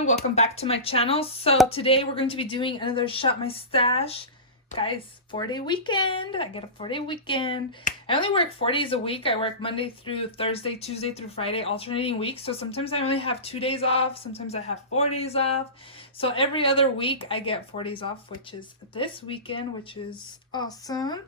everyone, welcome back to my channel. So today we're going to be doing another Shop My Stash. Guys, 4-day weekend. I get a 4-day weekend. I only work 4 days a week. I work Monday through Thursday, Tuesday through Friday, alternating weeks. So sometimes I only have 2 days off. Sometimes I have 4 days off. So every other week I get 4 days off, which is this weekend, which is awesome.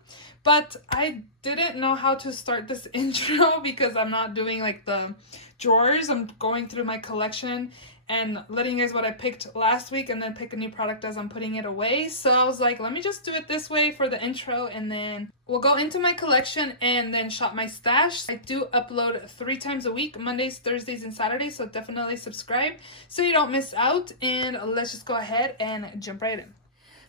But I didn't know how to start this intro because I'm not doing like the drawers. I'm going through my collection and letting you guys what I picked last week and then pick a new product as I'm putting it away. So I was like, let me just do it this way for the intro and then we'll go into my collection and then shop my stash. I do upload 3 times a week, Mondays, Thursdays, and Saturdays, so definitely subscribe so you don't miss out. And let's just go ahead and jump right in.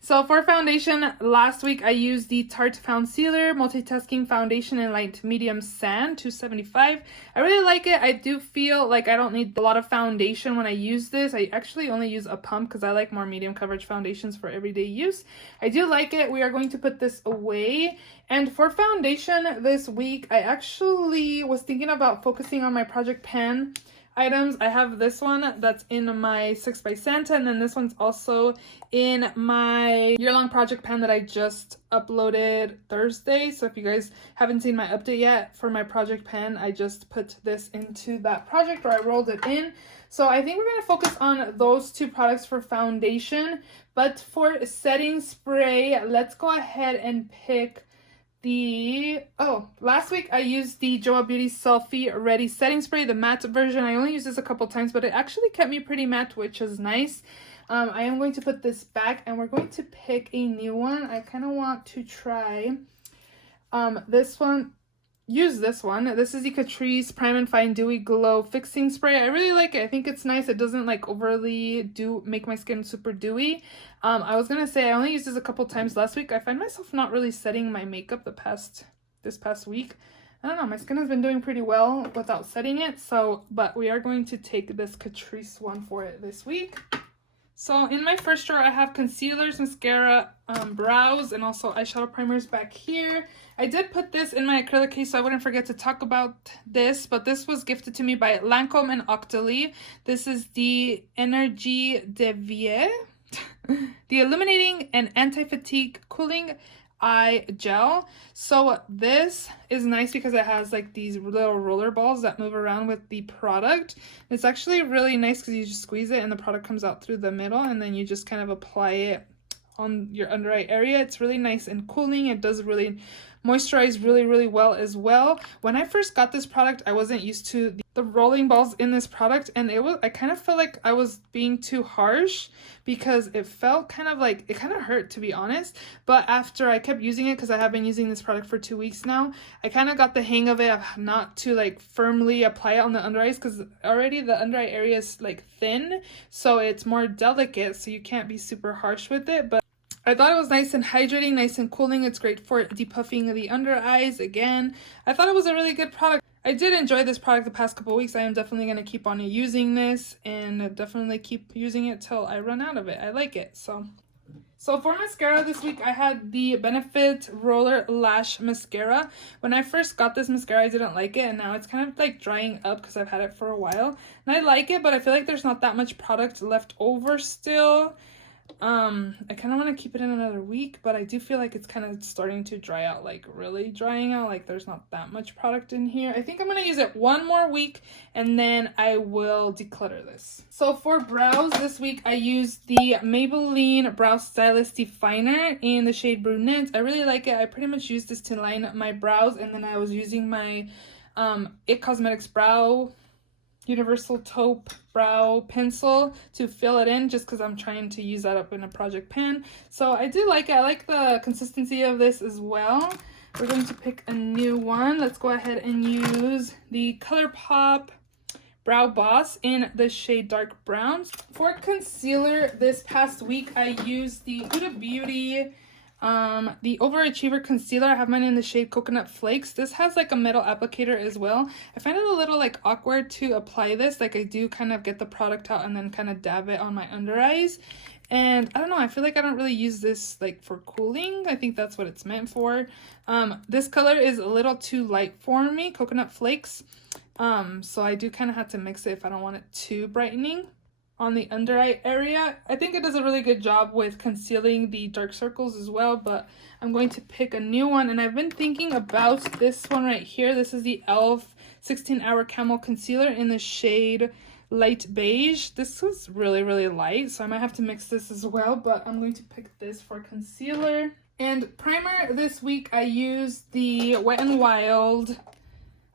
So for foundation, last week I used the Tarte Concealer Multitasking Foundation in Light Medium Sand, 275. I really like it. I do feel like I don't need a lot of foundation when I use this. I actually only use a pump because I like more medium coverage foundations for everyday use. I do like it. We are going to put this away. And for foundation this week, I actually was thinking about focusing on my Project Pan items. I have this one that's in my 6 by Santa, and then this one's also in my year-long project pan that I just uploaded Thursday. So if you guys haven't seen my update yet for my project pan, I just put this into that project, or I rolled it in. So I think we're going to focus on those 2 products for foundation. But for setting spray, let's go ahead and pick last week I used the Joa Beauty Selfie Ready Setting Spray, the matte version. I only used this a couple times, but it actually kept me pretty matte, which is nice. I am going to put this back and we're going to pick a new one. I kind of want to try this one. Use this one. This is the Catrice Prime and Fine Dewy Glow Fixing Spray. I really like it. I think it's nice. It doesn't like overly make my skin super dewy. I was gonna say I only used this a couple times last week. I find myself not really setting my makeup this past week. I don't know, my skin has been doing pretty well without setting it. So, but we are going to take this Catrice one for it this week. So in my first drawer, I have concealers, mascara, brows, and also eyeshadow primers back here. I did put this in my acrylic case so I wouldn't forget to talk about this, but this was gifted to me by Lancome and Octoly. This is the Energy Dewy, the Illuminating and Anti-Fatigue Cooling Eye Gel. So this is nice because it has like these little roller balls that move around with the product. It's actually really nice because you just squeeze it and the product comes out through the middle, and then you just kind of apply it on your under eye area. It's really nice and cooling. It does really moisturize really well as well. When I first got this product, I wasn't used to the rolling balls in this product, and I kind of felt like I was being too harsh because it felt kind of like it kind of hurt, to be honest. But after I kept using it, because I have been using this product for 2 weeks now, I kind of got the hang of it, of not to like firmly apply it on the under eyes, because already the under eye area is like thin, so it's more delicate, so you can't be super harsh with it. But I thought it was nice and hydrating, nice and cooling. It's great for depuffing the under eyes. Again, I thought it was a really good product. I did enjoy this product the past couple weeks. I am definitely going to keep on using this and definitely keep using it till I run out of it. I like it. So for mascara this week, I had the Benefit Roller Lash Mascara. When I first got this mascara, I didn't like it, and now it's kind of like drying up because I've had it for a while. And I like it, but I feel like there's not that much product left over still. I kind of want to keep it in another week, but I do feel like it's kind of starting to dry out, like really drying out, like there's not that much product in here. I think I'm going to use it 1 more week and then I will declutter this. So for brows this week, I used the Maybelline Brow Stylist Definer in the shade Brunette. I really like it. I pretty much used this to line my brows, and then I was using my IT Cosmetics Brow Universal Taupe brow pencil to fill it in, just because I'm trying to use that up in a project pan. So I do like it. I like the consistency of this as well. We're going to pick a new one. Let's go ahead and use the ColourPop Brow Boss in the shade Dark Browns. For concealer this past week, I used the Hooda Beauty the Overachiever Concealer. I have mine in the shade Coconut Flakes. This has like a metal applicator as well. I find it a little like awkward to apply this. Like I do kind of get the product out and then kind of dab it on my under eyes. And I don't know, I feel like I don't really use this like for cooling. I think that's what it's meant for. This color is a little too light for me, Coconut Flakes. So I do kind of have to mix it if I don't want it too brightening. on the under eye area. I think it does a really good job with concealing the dark circles as well, but I'm going to pick a new one, and I've been thinking about this one right here. This is the e.l.f. 16-Hour Camel Concealer in the shade Light Beige. This was really, really light, so I might have to mix this as well, but I'm going to pick this for concealer. And primer this week, I used the Wet n Wild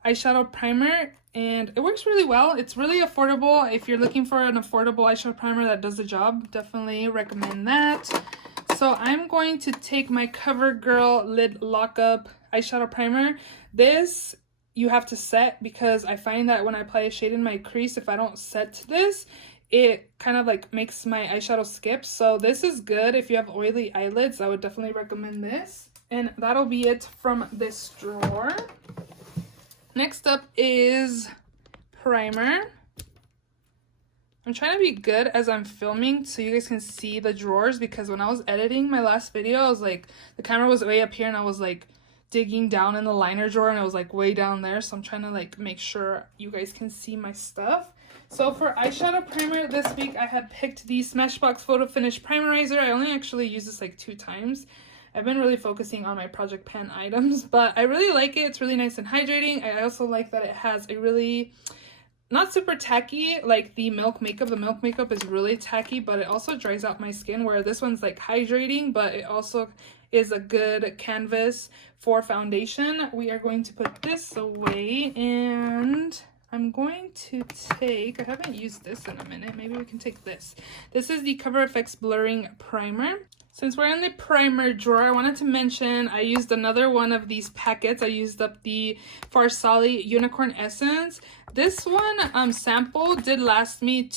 Eyeshadow Primer, and it works really well. It's really affordable. If you're looking for an affordable eyeshadow primer that does the job, definitely recommend that. So I'm going to take my CoverGirl Lid Lockup Eyeshadow Primer. This you have to set, because I find that when I apply a shade in my crease, if I don't set this, it kind of like makes my eyeshadow skip. So this is good if you have oily eyelids. I would definitely recommend this. And that'll be it from this drawer. Next up is primer. I'm trying to be good as I'm filming so you guys can see the drawers, because when I was editing my last video, I was like, the camera was way up here and I was like digging down in the liner drawer and it was like way down there. So I'm trying to like make sure you guys can see my stuff. So for eyeshadow primer this week, I had picked the Smashbox Photo Finish Primerizer. I only actually used this like 2 times. I've been really focusing on my Project Pan items, but I really like it. It's really nice and hydrating. I also like that it has a really, not super tacky like the Milk Makeup. The Milk Makeup is really tacky, but it also dries out my skin, where this one's like hydrating, but it also is a good canvas for foundation. We are going to put this away, and I'm going to take, I haven't used this in a minute, maybe we can take this. This is the Cover FX Blurring Primer. Since we're in the primer drawer, I wanted to mention I used another one of these packets. I used up the Farsali Unicorn Essence. This one sample did last me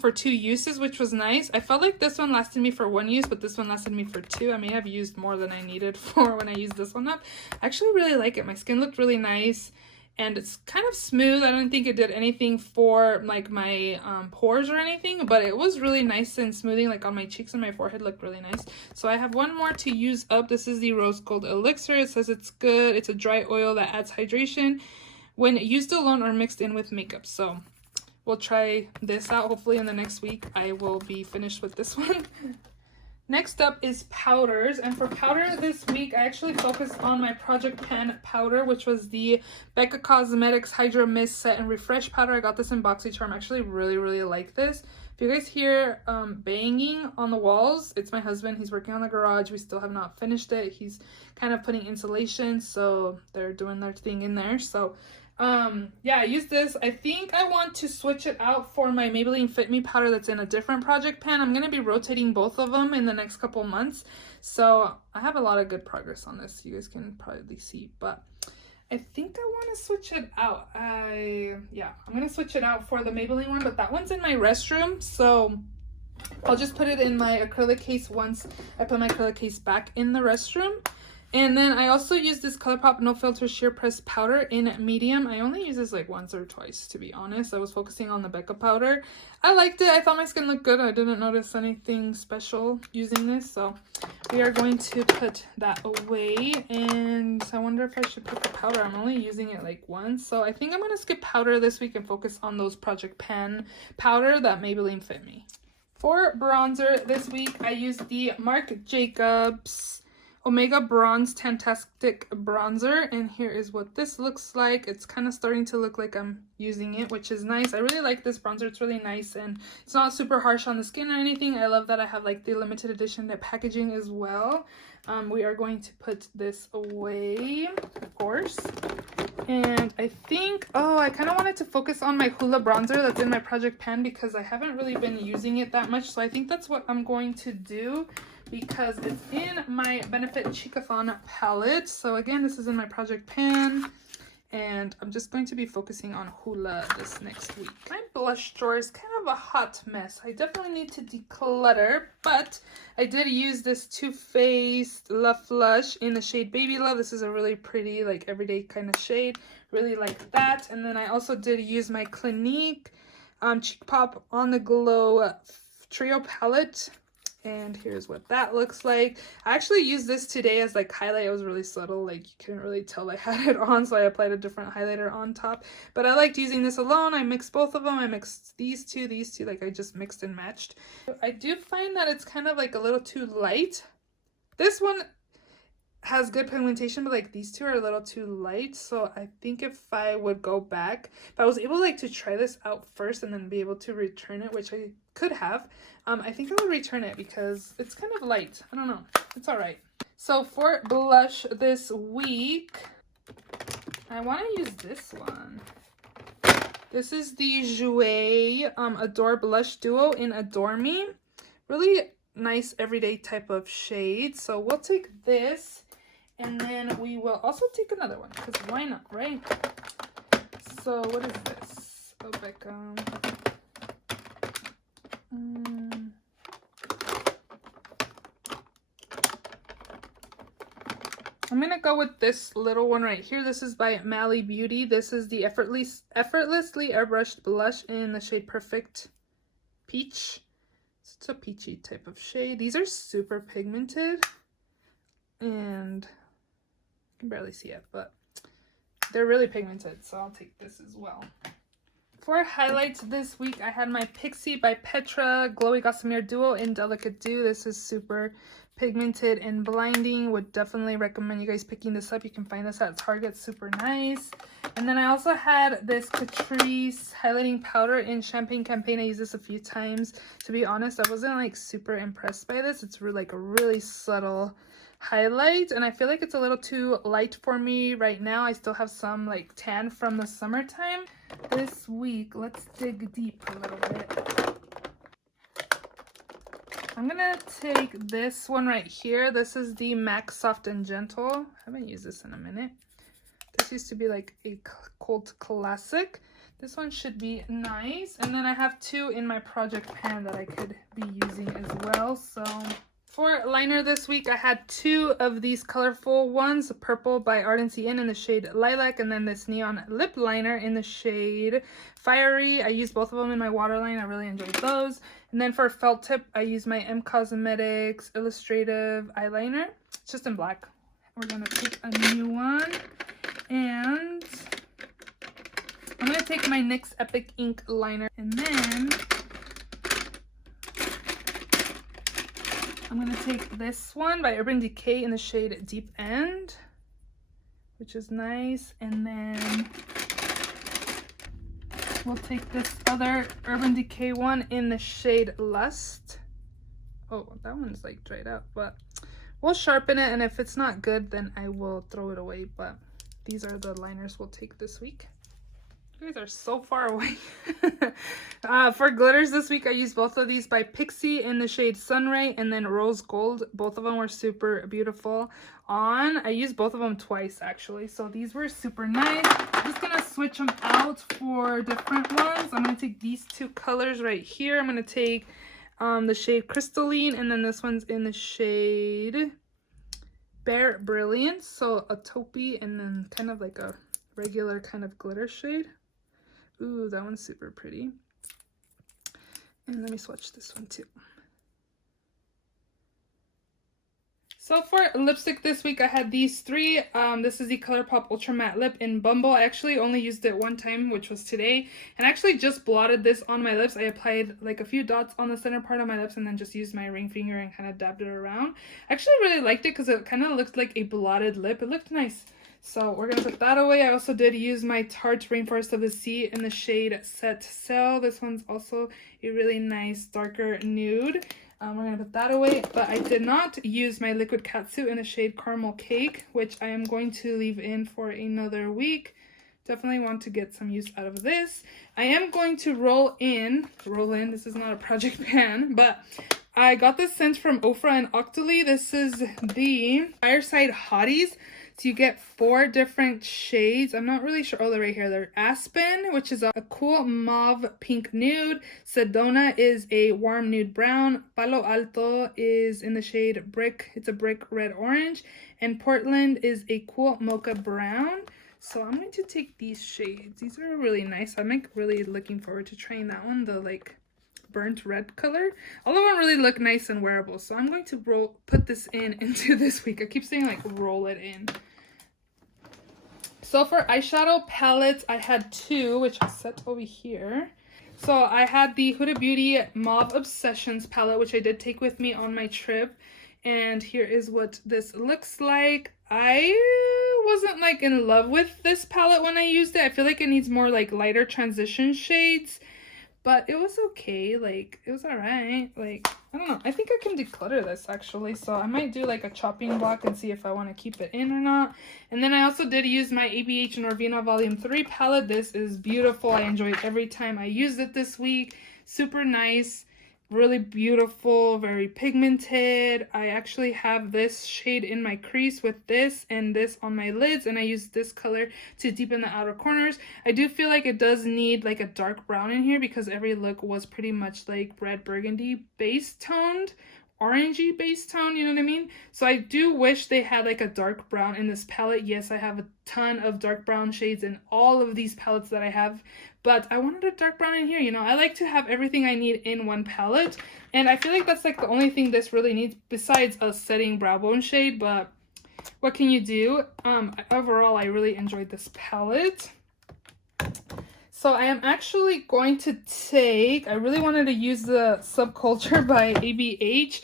for 2 uses, which was nice. I felt like this one lasted me for 1 use, but this one lasted me for 2. I may have used more than I needed for when I used this one up. I actually really like it. My skin looked really nice. And it's kind of smooth. I don't think it did anything for like my pores or anything, but it was really nice and smoothing, like on my cheeks and my forehead looked really nice. So I have one more to use up. This is the Rose Gold Elixir. It says it's good. It's a dry oil that adds hydration when used alone or mixed in with makeup. So we'll try this out. Hopefully in the next week I will be finished with this one. Next up is powders, and for powder this week, I actually focused on my Project Pan powder, which was the Becca Cosmetics Hydra Mist Set and Refresh powder. I got this in BoxyCharm. I actually really, really like this. If you guys hear banging on the walls, it's my husband. He's working on the garage. We still have not finished it. He's kind of putting insulation, so they're doing their thing in there. So yeah, I used this. I think I want to switch it out for my Maybelline Fit Me powder that's in a different Project Pan. I'm going to be rotating both of them in the next couple months. So I have a lot of good progress on this. You guys can probably see, but I think I want to switch it out. Yeah, I'm going to switch it out for the Maybelline one, but that one's in my restroom. So I'll just put it in my acrylic case once I put my acrylic case back in the restroom. And then I also use this ColourPop No Filter Sheer Press Powder in medium. I only use this like once or twice, to be honest. I was focusing on the Becca powder. I liked it. I thought my skin looked good. I didn't notice anything special using this. So we are going to put that away. And I wonder if I should put the powder. I'm only using it like once. So I think I'm going to skip powder this week and focus on those Project Pan powder that Maybelline Fit Me. For bronzer this week, I used the Marc Jacobs Omega Bronze Tantastic Bronzer, and here is what this looks like. It's kind of starting to look like I'm using it, which is nice. I really like this bronzer. It's really nice, and it's not super harsh on the skin or anything. I love that I have like the limited edition packaging as well. We are going to put this away, of course. And I think, oh, I kind of wanted to focus on my Hooda bronzer that's in my Project Pan, because I haven't really been using it that much. So I think that's what I'm going to do, because it's in my Benefit Cheekathon palette. So again, this is in my Project Pan, and I'm just going to be focusing on Hooda this next week. My blush drawer is kind of a hot mess. I definitely need to declutter, but I did use this Too Faced Love Flush in the shade Baby Love. This is a really pretty, like, everyday kind of shade. Really like that. And then I also did use my Clinique Cheek Pop On The Glow Trio palette. And here's what that looks like. I actually used this today as like highlight. It was really subtle, like you couldn't really tell I had it on, so I applied a different highlighter on top. But I liked using this alone. I mixed both of them. I mixed these two, like I just mixed and matched. I do find that it's kind of like a little too light. This one has good pigmentation, but like these two are a little too light. So I think if I would go back, if I was able like to try this out first and then be able to return it, which I could have, I think I would return it because it's kind of light. I don't know, it's all right. So for blush this week, I want to use this one. This is the Jouer Adore Blush Duo in Adore Me. Really nice everyday type of shade. So we'll take this. And then we will also take another one, because why not, right? So what is this? Oh, Beckham. I'm going to go with this little one right here. This is by Malley Beauty. This is the Effortlessly Airbrushed Blush in the shade Perfect Peach. It's a peachy type of shade. These are super pigmented. And you can barely see it, but they're really pigmented, so I'll take this as well. For highlights this week, I had my Pixie by Petra Glowy Gossamer Duo in Delicate Dew. This is super pigmented and blinding. Would definitely recommend you guys picking this up. You can find this at Target. Super nice. And then I also had this Catrice highlighting powder in Champagne Campaign. I used this a few times. To be honest, I wasn't like super impressed by this. It's like a really subtle highlight, and I feel like it's a little too light for me right now. I still have some like tan from the summertime. This week, let's dig deep a little bit. I'm gonna take this one right here. This is the MAC Soft and Gentle. I haven't used this in a minute. This used to be like a cult classic. This one should be nice. And then I have two in my project pan that I could be using as well. So for liner this week, I had two of these colorful ones. Purple by Ardency In the shade Lilac, and then this neon lip liner in the shade Fiery. I used both of them in my waterline. I really enjoyed those. And then for felt tip, I used my M Cosmetics Illustrative eyeliner. It's just in black. We're going to pick a new one. And I'm going to take my NYX Epic Ink liner. And then I'm going to take this one by Urban Decay in the shade Deep End, which is nice. And then we'll take this other Urban Decay one in the shade Lust. Oh, that one's like dried up, but we'll sharpen it. And if it's not good, then I will throw it away. But these are the liners we'll take this week. You guys are so far away. For glitters this week, I used both of these by Pixie in the shade Sunray and then Rose Gold. Both of them were super beautiful on. I used both of them twice actually, so these were super nice. I'm just gonna switch them out for different ones. I'm gonna take these two colors right here. I'm gonna take the shade Crystalline, and then this one's in the shade Bare Brilliance, so a taupey and then kind of like a regular kind of glitter shade. Ooh, that one's super pretty. And let me swatch this one too. So for lipstick this week, I had these three. This is the ColourPop Ultra Matte Lip in Bumble. I actually only used it one time, which was today. And I actually just blotted this on my lips. I applied like a few dots on the center part of my lips and then just used my ring finger and kind of dabbed it around. I actually really liked it because it kind of looked like a blotted lip. It looked nice. So we're going to put that away. I also did use my Tarte Rainforest of the Sea in the shade Set Sail. This one's also a really nice darker nude. We're going to put that away. But I did not use my Liquid Catsuit in the shade Caramel Cake, which I am going to leave in for another week. Definitely want to get some use out of this. I am going to roll in. This is not a project pan, but I got this scent from Ofra and Octoly. This is the Fireside Hotties. So you get 4 different shades. I'm not really sure. Oh, they're right here. They're Aspen, which is a cool mauve pink nude. Sedona is a warm nude brown. Palo Alto is in the shade Brick. It's a brick red orange. And Portland is a cool mocha brown. So I'm going to take these shades. These are really nice. I'm like really looking forward to trying that one. The like burnt red color. All of them really look nice and wearable. So I'm going to put this into this week. I keep saying like roll it in. So for eyeshadow palettes, I had two, which I'll set over here. So I had the Huda Beauty Mauve Obsessions palette, which I did take with me on my trip. And here is what this looks like. I wasn't like in love with this palette when I used it. I feel like it needs more like lighter transition shades. But it was okay. Like, it was alright. Like, I don't know. I think I can declutter this actually. So I might do like a chopping block and see if I want to keep it in or not. And then I also did use my ABH Norvina Volume 3 palette. This is beautiful. I enjoyed every time I used it this week. Super nice. Really beautiful, very pigmented. I actually have this shade in my crease with this and this on my lids, and I use this color to deepen the outer corners. I do feel like it does need like a dark brown in here because every look was pretty much like red burgundy base toned, orangey base tone, you know what I mean? So I do wish they had like a dark brown in this palette. Yes, I have a ton of dark brown shades in all of these palettes that I have, but I wanted a dark brown in here. You know, I like to have everything I need in one palette, and I feel like that's like the only thing this really needs besides a setting brow bone shade, but what can you do? Overall, I really enjoyed this palette. So I am actually going to take, I really wanted to use the Subculture by ABH.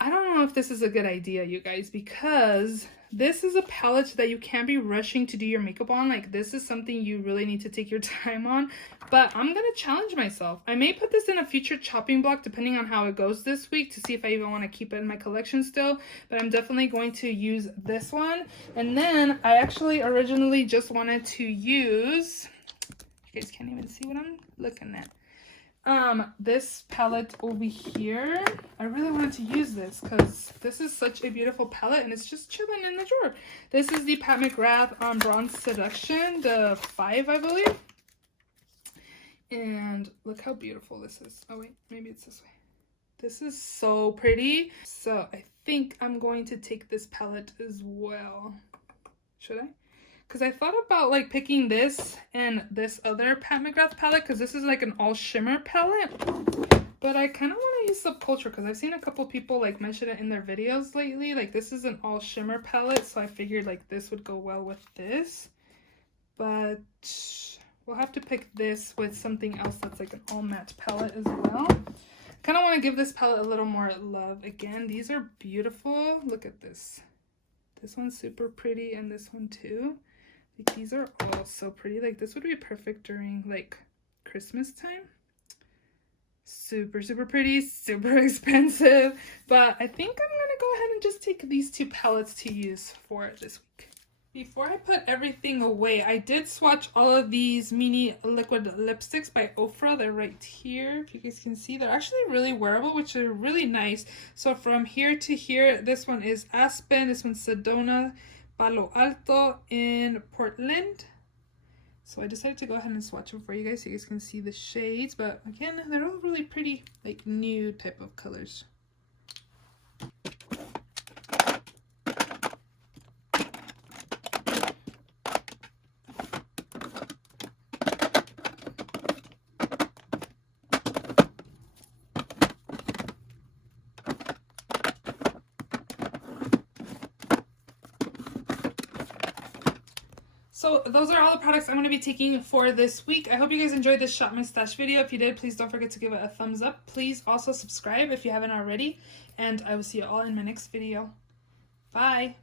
I don't know if this is a good idea, you guys, because this is a palette that you can't be rushing to do your makeup on. Like, this is something you really need to take your time on, but I'm going to challenge myself. I may put this in a future chopping block depending on how it goes this week to see if I even want to keep it in my collection still, but I'm definitely going to use this one. And then I actually originally just wanted to use, you guys can't even see what I'm looking at, this palette over here. I really wanted to use this because this is such a beautiful palette and it's just chilling in the drawer. This is the Pat McGrath Bronze Seduction, the 5, I believe. And look how beautiful this is. Oh wait, maybe it's this way. This is so pretty. So I think I'm going to take this palette as well. Should I? Because I thought about like picking this and this other Pat McGrath palette because this is like an all shimmer palette. But I kind of want to use Subculture because I've seen a couple people like mention it in their videos lately. Like, this is an all shimmer palette, so I figured like this would go well with this. But we'll have to pick this with something else that's like an all matte palette as well. Kind of want to give this palette a little more love. Again, these are beautiful. Look at this. This one's super pretty and this one too. Like, these are all so pretty. Like, this would be perfect during like Christmas time. Super, super pretty, super expensive. But I think I'm gonna go ahead and just take these two palettes to use for this week. Before I put everything away, I did swatch all of these mini liquid lipsticks by Ofra. They're right here. If you guys can see, they're actually really wearable, which are really nice. So from here to here, this one is Aspen, this one's Sedona, Palo Alto, in Portland. So I decided to go ahead and swatch them for you guys so you guys can see the shades. But again, they're all really pretty, like nude type of colors. So those are all the products I'm going to be taking for this week. I hope you guys enjoyed this Shop My Stash video. If you did, please don't forget to give it a thumbs up. Please also subscribe if you haven't already. And I will see you all in my next video. Bye!